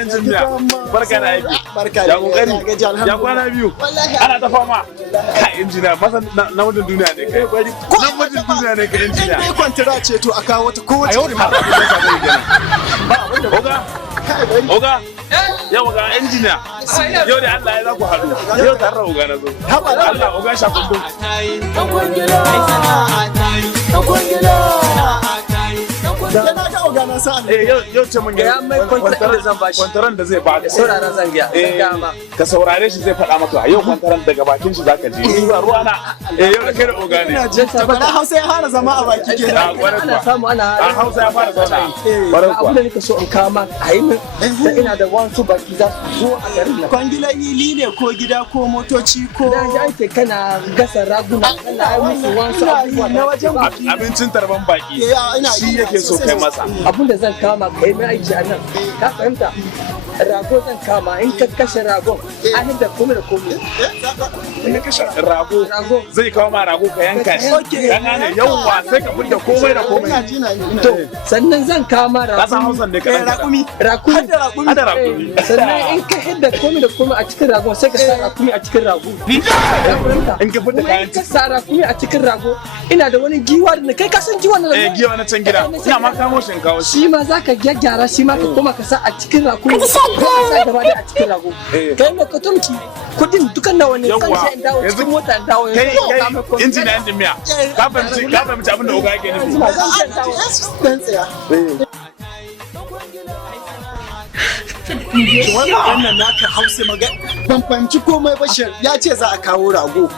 Injiniya, barka da aiki. Ya kokari. Ya kwana biyu. Ana ta fama. Kai injiniya, masa na wajen duniya ne kai. Na wajen duniya ne kai injiniya. Kai kwantara ce to a kawo wata kowace. A yau da ma ba ta zai gina. Oga. Oga. Yau ga injiniya. Yau da Allah ya za ku haɗu. Yau tare da oga na zo. Allah oga shakundun. Yana ga ogana sa ne. Yau ce mun ya mai kwantaran da zan bashi. Kwantaran da zai ba. Saurara zan ga ma. Ka saurare shi zai faɗa maka yau kwantaran daga bakin shi zaka je. Ba ruwa na. Yau da kai da oga ne. Ina jin tabara Hausa ya fara zama a baki kenan. Ana samu ana Hausa ya fara zauna. Bara kuwa. Abin da nake so in kawo ma a yi min da ina da wasu baki za su zo a garin nan. Kwangila hili ne ko gida ko motoci ko. Da ji ake kana gasa raguna kana yi musu wasu abubuwa na wajen baki. Abincin tarban baki. Shi yake so kai masa. Abin da zan kama kai mai aiki a nan ka fahimta rago zan kama in ka kashe ragon ahin da komai da komai in ka kashe rago zai kawo ma rago ka yanka shi dan ne yawa sai ka fita komai da komai to sannan zan kama rago ka san Hausan ne ka rakumi hada rakumi sannan in ka hidda komai da komai a cikin ragon sai ka sa rakumi a cikin rago in ka fita kayan ka sa rakumi a cikin rago ina da wani giwa da kai ka san giwa na giwa na can gida ina ma kamo shi kawo shi ma zaka gyaggyara shi ma ka koma ka sa a cikin rago ka sa gaba da a cikin rago kai ma ka tumki kudin dukan nawa ne san sai in dawo cikin mota in dawo kai injiniya injiniya ka fahimci abin da oga yake nufi wannan naka Hausa magana ban fahimci komai ba. Ya ce za a kawo rago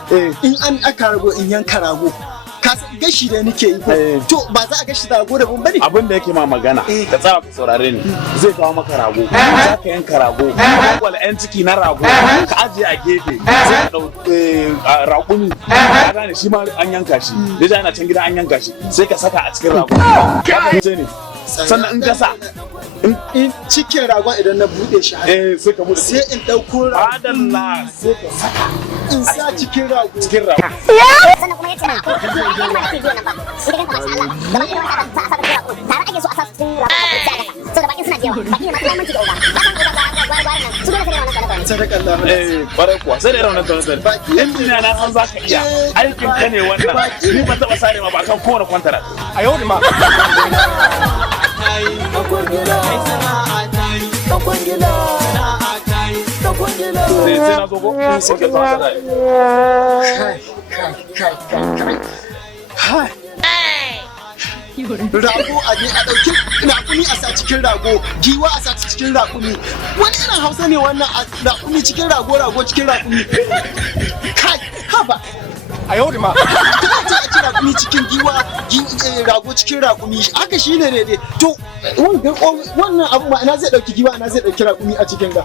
in an aka rago in yanka rago gashi da nake yi to ba za a gashi da rago da ban bane abin da yake ma magana ka tsaya ka saurare ni zai kawo maka rago za ka yanka rago wala yan ciki na rago ka ajiye a gefe sai ka dau raƙumi ka gane shi ma an yanka shi da yana can gida an yanka shi sai ka saka a cikin rago ne sannan in gasa in cikin ragon idan na bude shi sai ka bude sai in dauko rago adalla sai ka saka in sa cikin rago sannan kuma yace ko ake biyo nan ba idan ka masha Allah da bakin wata za a saka rago tare ake so a sa cikin rago so da bakin suna da yawa bakin ne masu muhimmanci da uga su dole sai wannan kana sadaka Allah bare kuwa sai da irin wannan tawakkal injiniya na san zaka iya aikin ka ne wannan ni ban taba sare ma ba kan kowane kwantara a yau ne ma sai na zo ko soke ta rago a ne a ɗauki raƙumi a sa cikin rago giwa a sa cikin raƙumi wani irin Hausa ne wannan raƙumi cikin rago cikin raƙumi kai haba a yau da ma kuma ce a ci raƙumi cikin giwa rago cikin raƙumi haka shi ne to wannan abu ma'ana zai ɗauki giwa ana zai ɗauki raƙumi a cikin ga